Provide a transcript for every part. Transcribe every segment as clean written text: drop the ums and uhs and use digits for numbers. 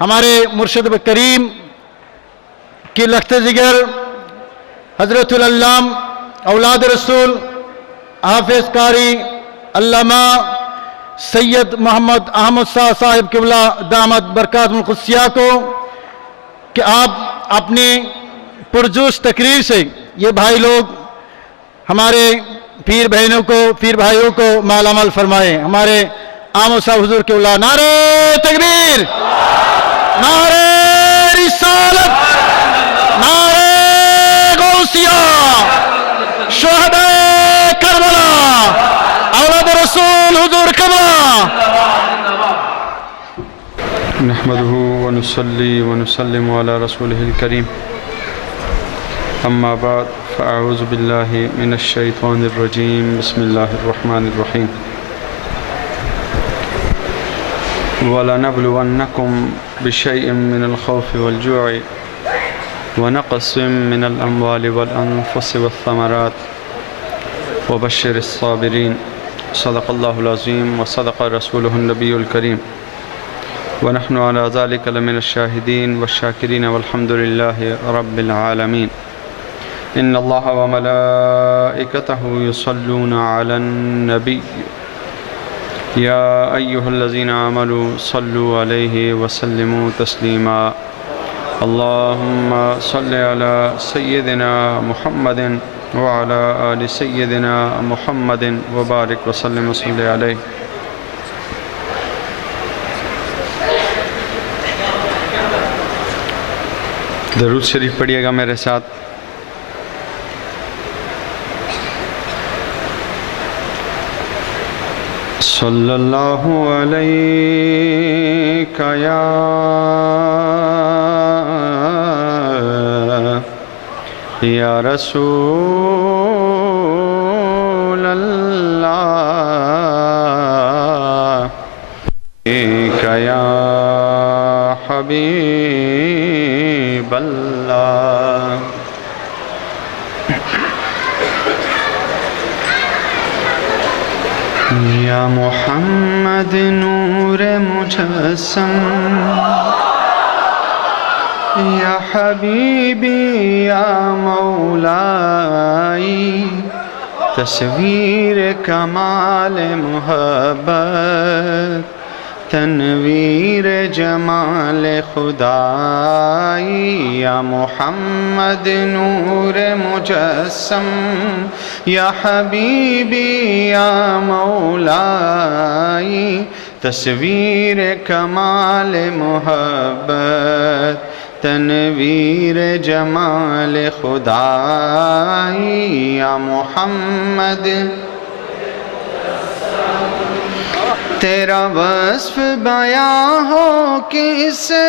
ہمارے مرشد کریم کی لخت جگر حضرت العلام اولاد رسول حافظ قاری علامہ سید محمد احمد صاحب قبلہ دامت برکات القدسیہ کو کہ آپ اپنی پرجوش تقریر سے یہ بھائی لوگ ہمارے پیر بہنوں کو پیر بھائیوں کو مالا مال فرمائیں. ہمارے احمد صاحب حضور قبلہ نعرہ تکبیر، نعرہ رسالت، نعرہ غوثیہ، شہداء کربلا، اولاد رسول حضور قبلہ. نحمده ونصلي ونسلم على رسوله الكريم. أما بعد فأعوذ بالله من الشيطان الرجيم. بسم الله الرحمن الرحيم. وَلَنَبْلُوَنَّكُمْ بِشَيْءٍ مِّنَ الْخَوْفِ وَالْجُوعِ وَنَقْصٍ مِّنَ الْأَمْوَالِ وَالْأَنفُسِ وَالثَّمَرَاتِ وَبَشِّرِ الصَّابِرِينَ. صدق الله العظيم وصدق رسوله النبي الكريم. ونحن على ذلك لمن الشاهدين والشاكرين والحمد لله رب العالمين. إن الله وملائكته يصلون على النبي يا أيها الذين آمنوا صلوا عليه وسلموا تسليما. اللهم صل على سيدنا محمد وعلى آل سيدنا محمد وبارك وسلم وصل عليه. درود شریف پڑھیے گا میرے ساتھ. صلی اللہ علیک یا رسول اللہ، یا حبیب اللہ. یا محمد نور مجسم، یا حبیبی یا مولائی، تصویر کمال محبت، تنویر جمال خدائی. یا محمد نور مجسم، یا حبیبی یا مولائی، تصویر کمال محبت، تنویر جمال خدائی. یا محمد تیرا وصف بیاں ہو کس سے،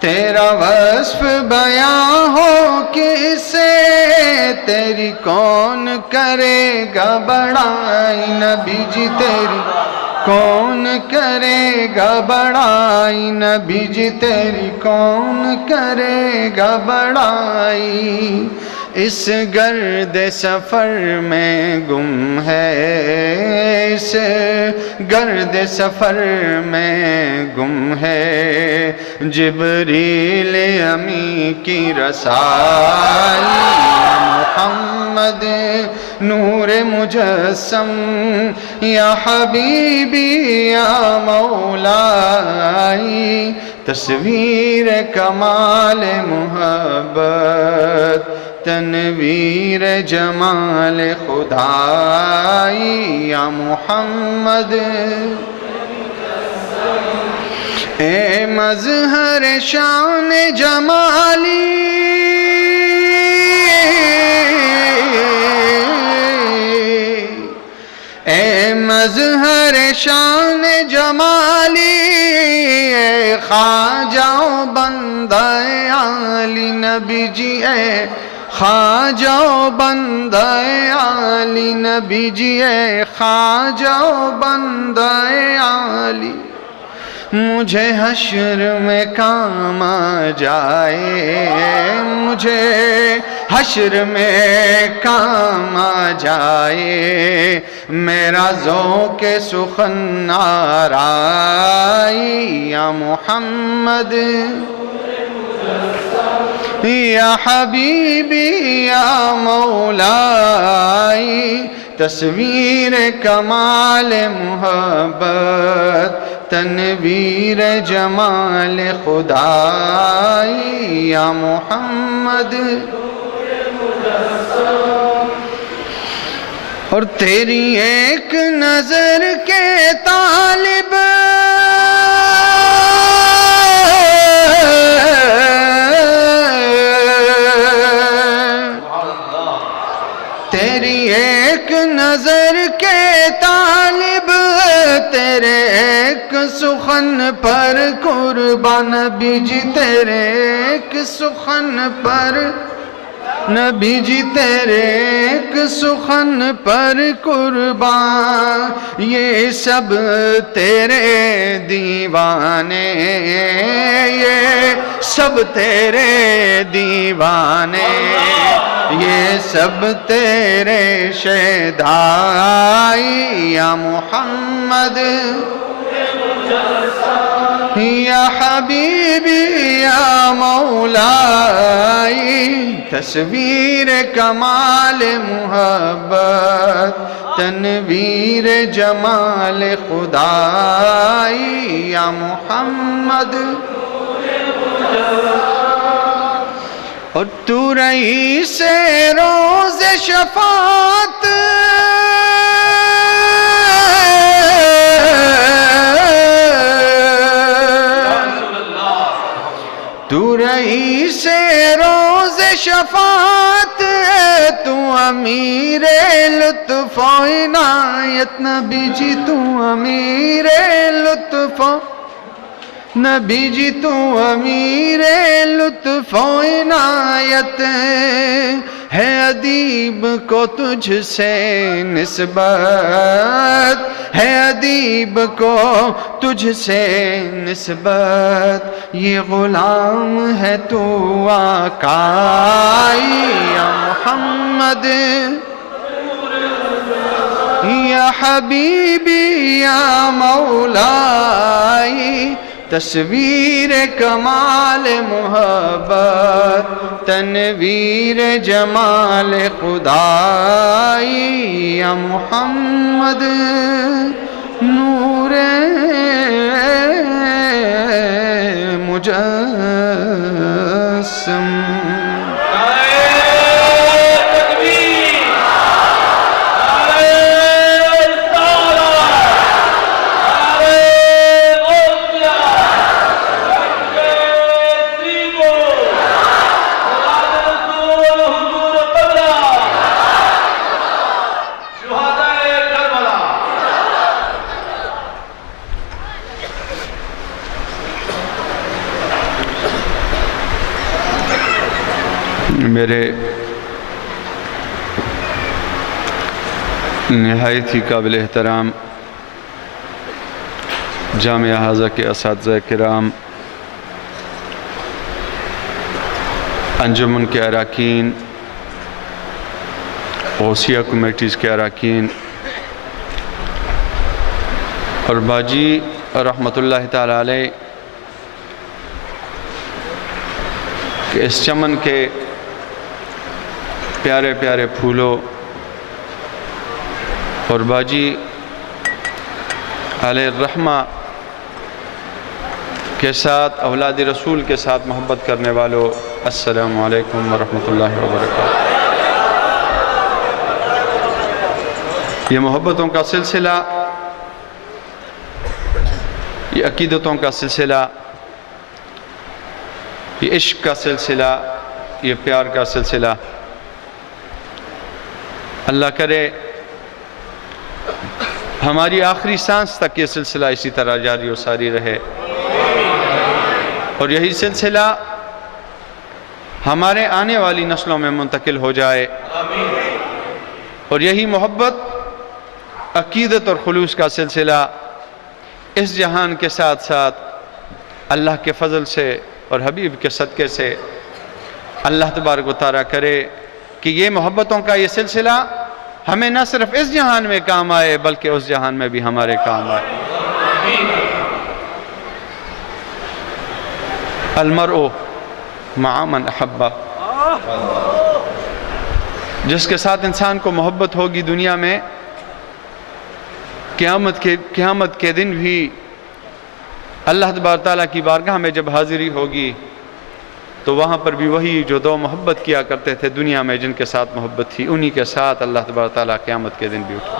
تیرا وصف بیاں ہو کس سے، تیری کون کرے گا بڑائی. نبی جی تیری کون کرے گا بڑائی، نبی جی تیری کون کرے گا بڑائی. اس گرد سفر میں گم ہے، اس گرد سفر میں گم ہے، جبریل امی کی رسائی. محمد نور مجسم، یا حبیبی یا مولائی، تصویر کمال محبت، تنویر جمال خدائی. یا محمد اے مظہر شان جمالی، اے مظہر شان جمالی، اے خواجہ بندہ عالی. نبی جی اے خواجہ بندہ عالی، نبی جی اے خواجہ بندہ عالی. مجھے حشر میں کام آ جائے، مجھے حشر میں کام آ جائے میرا ذوق سخن آرائی یا محمد یا حبیبی یا مولائی تصویر کمال محبت تنویر جمال خدائی یا محمد اور تیری ایک نظر کے طالب تیری ایک نظر کے طالب تیرے ایک سخن پر قربان نبی جی تیرے ایک سخن پر نبی جی تیرے ایک سخن پر قربان یہ سب تیرے دیوانے یہ سب تیرے دیوانے یہ سب تیرے شہدائی یا محمد یا حبیبی یا مولائی تصویر کمال محبت تنویر جمال خدائی یا محمد اور تو رئیس روز شفاعت تو رئیس روز شفاعت تو امیر لطف و عنایت نبی جی تو امیر لطف نبی جی تو امیر لطف و عنایت ہے ادیب کو تجھ سے نسبت ہے ادیب کو تجھ سے نسبت یہ غلام ہے تو آقائی یا محمد یا حبیبی یا مولائی تصویر کمال محبت تنویر جمال خدائی یا محمد نور مجسم میرے نہایت ہی قابل احترام جامعہ حاضہ کے اساتذہ کرام انجمن کے اراکین غوثیہ کمیٹیز کے اراکین اور باجی رحمت اللہ تعالی علیہ کہ اس چمن کے پیارے پیارے پھولوں اور باجی علیہ الرحمہ کے ساتھ اولاد رسول کے ساتھ محبت کرنے والوں السلام علیکم ورحمۃ اللہ وبرکاتہ۔ یہ محبتوں کا سلسلہ، یہ عقیدتوں کا سلسلہ، یہ عشق کا سلسلہ، یہ پیار کا سلسلہ، اللہ کرے ہماری آخری سانس تک یہ سلسلہ اسی طرح جاری و ساری رہے، اور یہی سلسلہ ہمارے آنے والی نسلوں میں منتقل ہو جائے، اور یہی محبت، عقیدت اور خلوص کا سلسلہ اس جہان کے ساتھ ساتھ اللہ کے فضل سے اور حبیب کے صدقے سے اللہ تبارک و تعالیٰ کرے کہ یہ محبتوں کا یہ سلسلہ ہمیں نہ صرف اس جہان میں کام آئے بلکہ اس جہان میں بھی ہمارے کام آئے۔ المرء مع من احب، جس کے ساتھ انسان کو محبت ہوگی دنیا میں، قیامت کے دن بھی اللہ تبارک تعالیٰ کی بارگاہ میں جب حاضری ہوگی تو وہاں پر بھی وہی جو دو محبت کیا کرتے تھے دنیا میں، جن کے ساتھ محبت تھی، انہی کے ساتھ اللہ تبارک تعالیٰ قیامت کے دن بھی اٹھے۔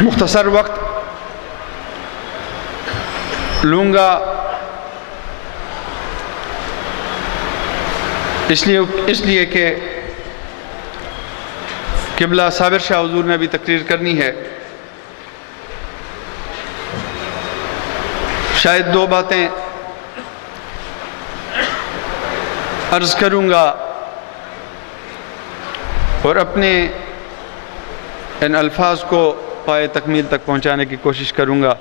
مختصر وقت لوں گا اس لیے کہ قبلہ صابر شاہ حضور نے بھی تقریر کرنی ہے۔ شاید دو باتیں عرض کروں گا اور اپنے ان الفاظ کو پائے تکمیل تک پہنچانے کی کوشش کروں گا۔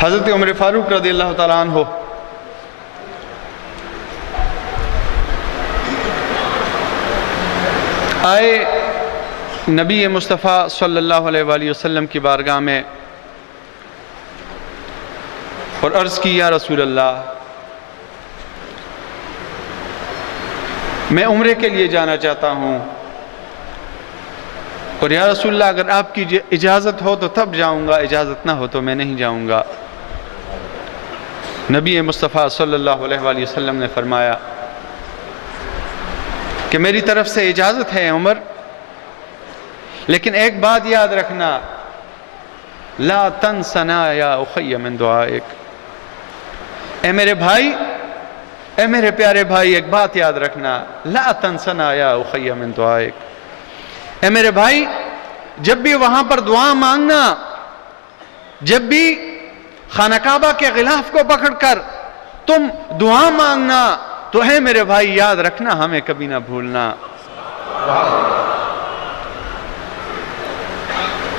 حضرت عمر فاروق رضی اللہ تعالیٰ عنہ آئے نبی مصطفیٰ صلی اللہ علیہ وآلہ وسلم کی بارگاہ میں اور عرض کی، یا رسول اللہ، میں عمرے کے لیے جانا چاہتا ہوں، اور یا رسول اللہ اگر آپ کی اجازت ہو تو تب جاؤں گا، اجازت نہ ہو تو میں نہیں جاؤں گا۔ نبی مصطفیٰ صلی اللہ علیہ وآلہ وسلم نے فرمایا کہ میری طرف سے اجازت ہے عمر، لیکن ایک بات یاد رکھنا، لا تنسنا یا اخی من دعائک، اے میرے بھائی، اے میرے پیارے بھائی، ایک بات یاد رکھنا، لا تنسنا یا اخی من دعائک، اے میرے بھائی، جب بھی وہاں پر دعا مانگنا، جب بھی خانہ کعبہ کے غلاف کو پکڑ کر تم دعا مانگنا تو ہے میرے بھائی یاد رکھنا، ہمیں کبھی نہ بھولنا۔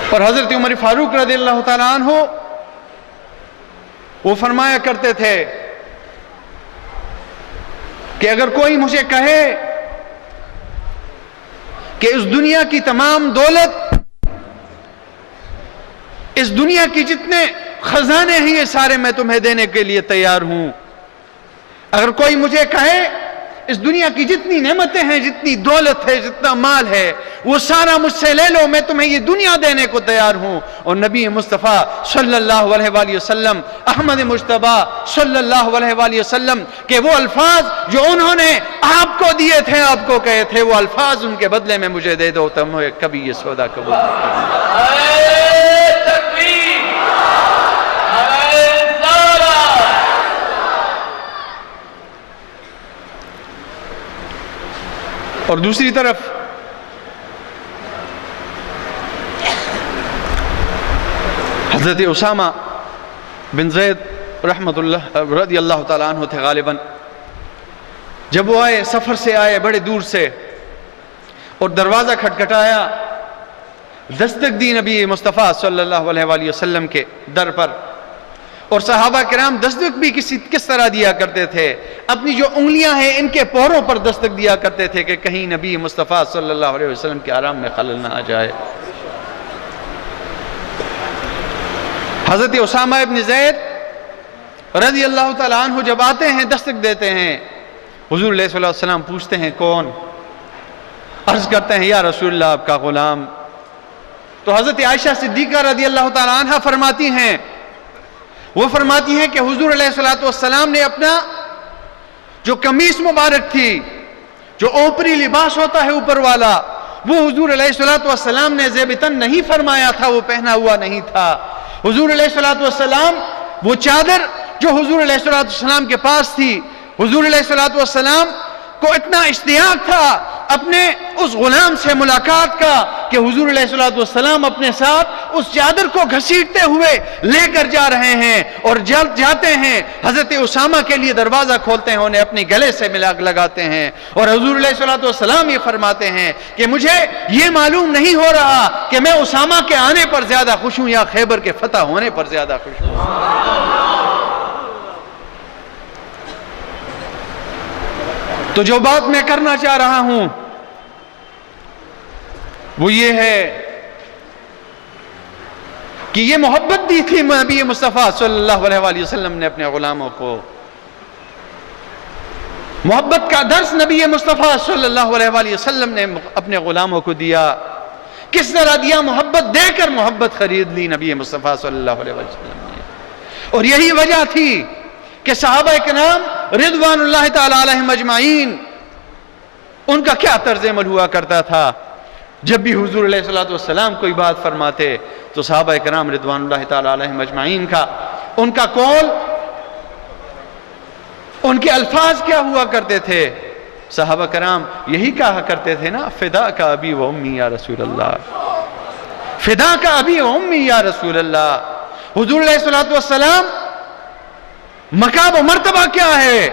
اور حضرت عمر فاروق رضی اللہ تعالیٰ عنہ وہ فرمایا کرتے تھے کہ اگر کوئی مجھے کہے کہ اس دنیا کی تمام دولت، اس دنیا کی جتنے خزانے ہیں یہ سارے میں تمہیں دینے کے لیے تیار ہوں، اگر کوئی مجھے کہے اس دنیا کی جتنی نعمتیں ہیں، جتنی دولت ہے، جتنا مال ہے، وہ سارا مجھ سے لے لو، میں تمہیں یہ دنیا دینے کو تیار ہوں۔ اور نبی مصطفیٰ صلی اللہ علیہ وآلہ وسلم، احمد مجتبیٰ صلی اللہ علیہ وآلہ وسلم کے وہ الفاظ جو انہوں نے آپ کو دیے تھے، آپ کو کہے تھے، وہ الفاظ ان کے بدلے میں مجھے دے دو، تو میں کبھی یہ سودا قبول نہیں کروں۔ اور دوسری طرف حضرت اسامہ بن زید رحمۃ اللہ رضی اللہ تعالیٰ عنہ تھے غالباً، جب وہ آئے، سفر سے آئے بڑے دور سے، اور دروازہ کھٹکھٹایا، دستک دی نبی مصطفیٰ صلی اللہ علیہ وآلہ وسلم کے در پر، اور صحابہ کرام دستک بھی کس طرح دیا کرتے تھے، اپنی جو انگلیاں ہیں ان کے پوروں پر دستک دیا کرتے تھے کہ کہیں نبی مصطفیٰ صلی اللہ علیہ وسلم کے آرام میں خلل نہ آ جائے۔ حضرت اسامہ ابن زید رضی اللہ تعالیٰ عنہ جب آتے ہیں، دستک دیتے ہیں، حضور علیہ الصلوۃ والسلام پوچھتے ہیں کون؟ عرض کرتے ہیں یا رسول اللہ آپ کا غلام۔ تو حضرت عائشہ صدیقہ رضی اللہ تعالیٰ عنہ فرماتی ہیں، وہ فرماتی ہیں کہ حضور علیہ الصلوۃ والسلام نے اپنا جو قمیص مبارک تھی، جو اوپری لباس ہوتا ہے اوپر والا، وہ حضور علیہ الصلوۃ والسلام نے زیبتن نہیں فرمایا تھا، وہ پہنا ہوا نہیں تھا۔ حضور علیہ الصلوۃ والسلام وہ چادر جو حضور علیہ الصلوۃ والسلام کے پاس تھی، حضور علیہ الصلوۃ والسلام کو اتنا اشتیاق تھا اپنے اس غلام سے ملاقات کا کہ حضور علیہ الصلوۃ والسلام اپنے ساتھ اس چادر کو گھسیٹتے ہوئے لے کر جا رہے ہیں، اور جب جاتے ہیں حضرت اسامہ کے لیے دروازہ کھولتے ہیں، انہیں اپنے گلے سے لگاتے ہیں، اور حضور علیہ الصلوۃ والسلام یہ فرماتے ہیں کہ مجھے یہ معلوم نہیں ہو رہا کہ میں اسامہ کے آنے پر زیادہ خوش ہوں یا خیبر کے فتح ہونے پر زیادہ خوش ہوں۔ تو جو بات میں کرنا چاہ رہا ہوں وہ یہ ہے کہ یہ محبت دی تھی نبی مصطفیٰ صلی اللہ علیہ وآلہ وسلم نے اپنے غلاموں کو، محبت کا درس نبی مصطفیٰ صلی اللہ علیہ وآلہ وسلم نے اپنے غلاموں کو دیا۔ کس طرح دیا؟ محبت دے کر محبت خرید لی نبی مصطفیٰ صلی اللہ علیہ وآلہ وسلم نے۔ اور یہی وجہ تھی کہ صحابہ کرام رضوان اللہ تعالی علیہم اجمعین، ان کا کیا طرز عمل ہوا کرتا تھا؟ جب بھی حضور علیہ الصلوۃ والسلام کوئی بات فرماتے تو صحابہ کرام رضوان اللہ تعالی علیہم اجمعین کا ان کا قول، ان کے الفاظ کیا ہوا کرتے تھے؟ صحابہ کرام یہی کہا کرتے تھے نا، فدا کا ابی و امی یا رسول اللہ، فدا کا ابی و امی یا رسول اللہ۔ حضور علیہ الصلوۃ والسلام مقام و مرتبہ کیا ہے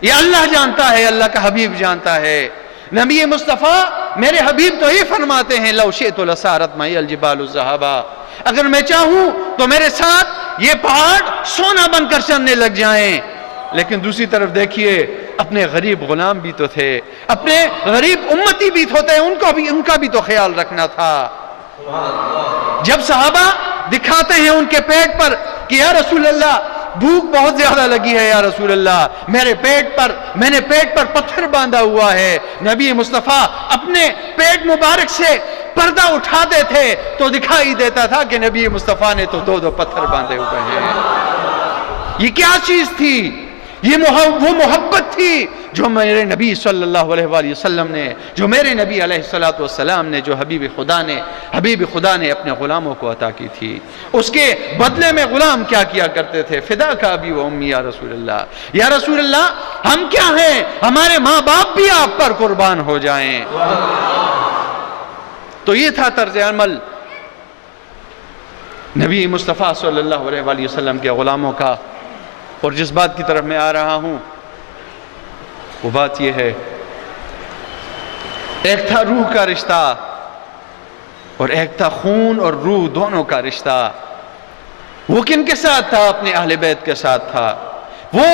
یہ اللہ جانتا ہے، اللہ کا حبیب جانتا ہے۔ نبی مصطفیٰ میرے حبیب تو یہ فرماتے ہیں، لو شئت لصارت معی الجبال ذہبا، اگر میں چاہوں تو میرے ساتھ یہ پہاڑ سونا بن کر چلنے لگ جائیں۔ لیکن دوسری طرف دیکھیے، اپنے غریب غلام بھی تو تھے، اپنے غریب امتی بھی تو تھے، ان کا بھی تو خیال رکھنا تھا۔ جب صحابہ دکھاتے ہیں ان کے پیٹ پر کہ یا رسول اللہ بھوک بہت زیادہ لگی ہے، یا رسول اللہ میں نے پیٹ پر پتھر باندھا ہوا ہے، نبی مصطفیٰ اپنے پیٹ مبارک سے پردہ اٹھاتے تھے تو دکھائی دیتا تھا کہ نبی مصطفیٰ نے تو دو پتھر باندھے ہوئے ہیں۔ یہ کیا چیز تھی؟ یہ وہ محبت تھی جو میرے نبی صلی اللہ علیہ وآلہ وسلم نے، جو میرے نبی علیہ الصلوۃ والسلام نے، جو حبیب خدا نے اپنے غلاموں کو عطا کی تھی۔ اس کے بدلے میں غلام کیا کیا کرتے تھے؟ فدا کا ابی و امی یا رسول اللہ، یا رسول اللہ ہم کیا ہیں، ہمارے ماں باپ بھی آپ پر قربان ہو جائیں۔ تو یہ تھا طرز عمل نبی مصطفیٰ صلی اللہ علیہ وآلہ وسلم کے غلاموں کا۔ اور جس بات کی طرف میں آ رہا ہوں وہ بات یہ ہے، ایک تھا روح کا رشتہ اور ایک تھا خون اور روح دونوں کا رشتہ۔ وہ کن کے ساتھ تھا؟ اپنے اہل بیت کے ساتھ تھا۔ وہ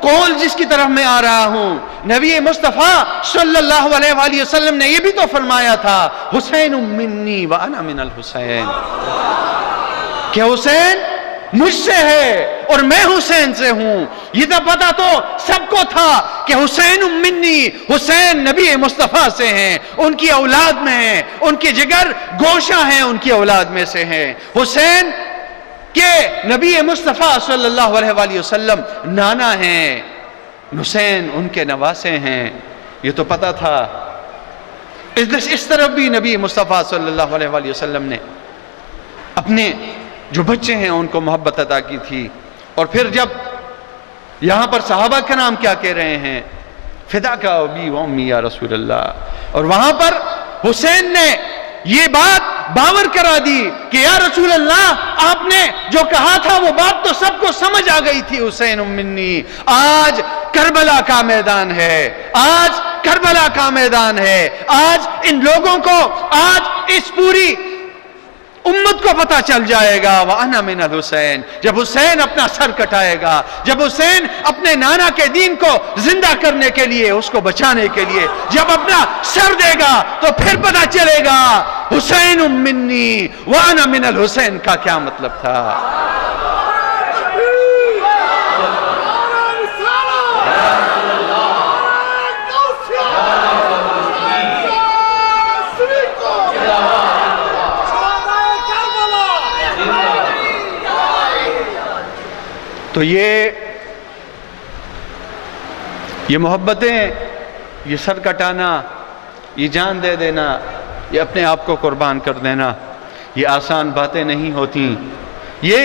قول جس کی طرف میں آ رہا ہوں، نبی مصطفیٰ صلی اللہ علیہ وآلہ وسلم نے یہ بھی تو فرمایا تھا، حسین منی وانا من الحسین، کہ حسین مجھ سے ہے اور میں حسین سے ہوں۔ یہ تو پتہ تو سب کو تھا کہ حسین منی، حسین نبی مصطفیٰ سے ہیں، ان کی اولاد میں ہیں، ان کے جگر گوشہ ہیں، ان کی اولاد میں سے ہیں۔ حسین کہ نبی مصطفیٰ صلی اللہ علیہ وآلہ وسلم نانا ہیں، حسین ان کے نواسے ہیں، یہ تو پتہ تھا۔ اس طرف بھی نبی مصطفیٰ صلی اللہ علیہ وآلہ وسلم نے اپنے جو بچے ہیں ان کو محبت عطا کی تھی۔ اور پھر جب یہاں پر صحابہ کا نام کیا کہہ رہے ہیں، فدا کا ابی و امی یا رسول اللہ، اور وہاں پر حسین نے یہ بات باور کرا دی کہ یا رسول اللہ آپ نے جو کہا تھا وہ بات تو سب کو سمجھ آ گئی تھی، حسین منی۔ آج کربلا کا میدان ہے، آج کربلا کا میدان ہے، آج ان لوگوں کو، آج اس پوری امت کو پتہ چل جائے گا وَأَنَا مِنَ الْحُسَيْن۔ جب حسین اپنا سر کٹائے گا، جب حسین اپنے نانا کے دین کو زندہ کرنے کے لیے، اس کو بچانے کے لیے جب اپنا سر دے گا تو پھر پتہ چلے گا حسین منی وَأَنَا مِنَ الْحُسَيْن کا کیا مطلب تھا۔ تو یہ محبتیں، یہ سر کٹانا، یہ جان دے دینا، یہ اپنے آپ کو قربان کر دینا، یہ آسان باتیں نہیں ہوتی۔ یہ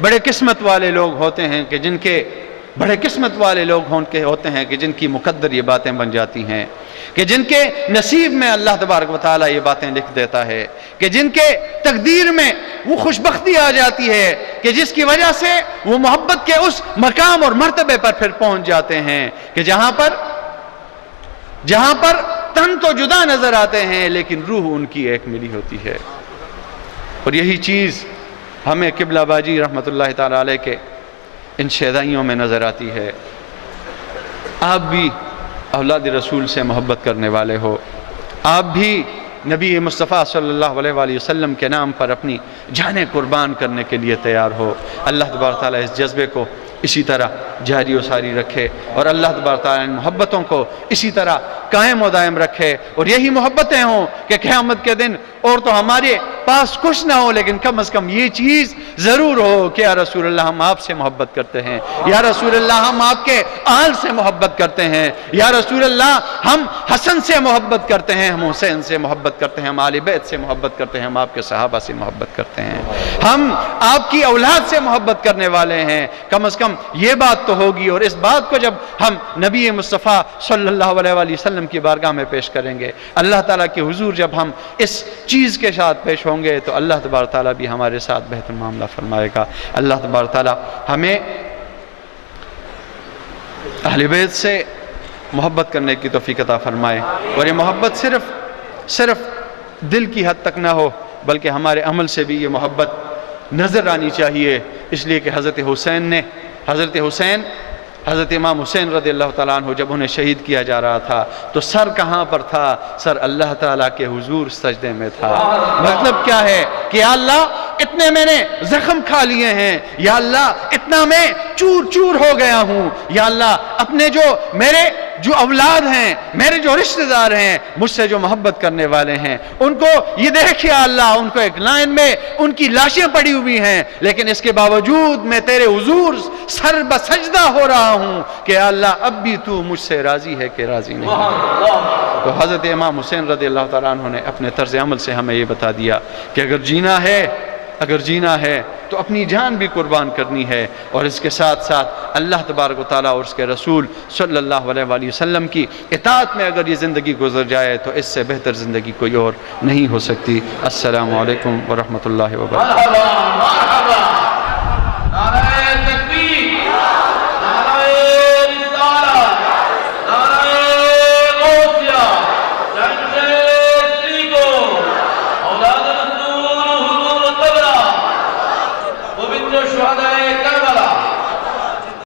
بڑے قسمت والے لوگ ہوتے ہیں کہ جن کی مقدر یہ باتیں بن جاتی ہیں، کہ جن کے نصیب میں اللہ تبارک و تعالیٰ یہ باتیں لکھ دیتا ہے، کہ جن کے تقدیر میں وہ خوشبختی آ جاتی ہے کہ جس کی وجہ سے وہ محبت کے اس مقام اور مرتبے پر پھر پہنچ جاتے ہیں کہ جہاں پر تن تو جدا نظر آتے ہیں لیکن روح ان کی ایک ملی ہوتی ہے۔ اور یہی چیز ہمیں قبلہ باجی رحمت اللہ تعالیٰ علیہ کے ان شیدائیوں میں نظر آتی ہے۔ آپ بھی اولاد رسول سے محبت کرنے والے ہو، آپ بھی نبی مصطفیٰ صلی اللہ علیہ وآلہ وسلم کے نام پر اپنی جانیں قربان کرنے کے لیے تیار ہو۔ اللہ تبارک تعالیٰ اس جذبے کو اسی طرح جاری و ساری رکھے، اور اللہ تبارک تعالیٰ ان محبتوں کو اسی طرح قائم و دائم رکھے، اور یہی محبتیں ہوں کہ قیامت کے دن اور تو ہمارے پاس کچھ نہ ہو، لیکن کم از کم یہ چیز ضرور ہو کہ یا رسول اللہ ہم آپ سے محبت کرتے ہیں، یا رسول اللہ ہم آپ کے آل سے محبت کرتے ہیں، یا رسول اللہ ہم حسن سے محبت کرتے ہیں، ہم حسین سے محبت کرتے ہیں، ہم آل بیت سے محبت کرتے ہیں، ہم آپ کے صحابہ سے محبت کرتے ہیں، ہم آپ کی اولاد سے محبت کرنے والے ہیں۔ کم از کم یہ بات تو ہوگی، اور اس بات کو جب ہم نبی مصطفیٰ صلی اللہ علیہ وآلہ وسلم کی بارگاہ میں پیش کریں گے، اللہ تعالیٰ کے حضور جب ہم اس چیز کے ساتھ پیش ہوں گے، تو اللہ تبارک تعالیٰ بھی ہمارے ساتھ بہتر معاملہ فرمائے گا۔ اللہ تبارک تعالیٰ ہمیں اہل بیت سے محبت کرنے کی توفیق عطا فرمائے، اور یہ محبت صرف دل کی حد تک نہ ہو، بلکہ ہمارے عمل سے بھی یہ محبت نظر آنی چاہیے، اس لیے کہ حضرت امام حسین رضی اللہ تعالیٰ عنہ جب انہیں شہید کیا جا رہا تھا تو سر کہاں پر تھا؟ سر اللہ تعالیٰ کے حضور سجدے میں تھا۔ مطلب کیا ہے کہ یا اللہ اتنے میں نے زخم کھا لیے ہیں، یا اللہ اتنا میں چور چور ہو گیا ہوں، یا اللہ اپنے میرے جو اولاد ہیں، میرے جو رشتہ دار ہیں، مجھ سے جو محبت کرنے والے ہیں، ان کو یہ دیکھ یا اللہ ان کو ایک لائن میں ان کی لاشیں پڑی ہوئی ہیں، لیکن اس کے باوجود میں تیرے حضور سر بسجدہ ہو رہا ہوں کہ یا اللہ اب بھی تو مجھ سے راضی ہے کہ راضی نہیں۔ تو حضرت امام حسین رضی اللہ تعالیٰ عنہ نے اپنے طرز عمل سے ہمیں یہ بتا دیا کہ اگر جینا ہے تو اپنی جان بھی قربان کرنی ہے، اور اس کے ساتھ ساتھ اللہ تبارک و تعالیٰ اور اس کے رسول صلی اللہ علیہ وآلہ وسلم کی اطاعت میں اگر یہ زندگی گزر جائے تو اس سے بہتر زندگی کوئی اور نہیں ہو سکتی۔ السلام علیکم ورحمۃ اللہ وبرکاتہ۔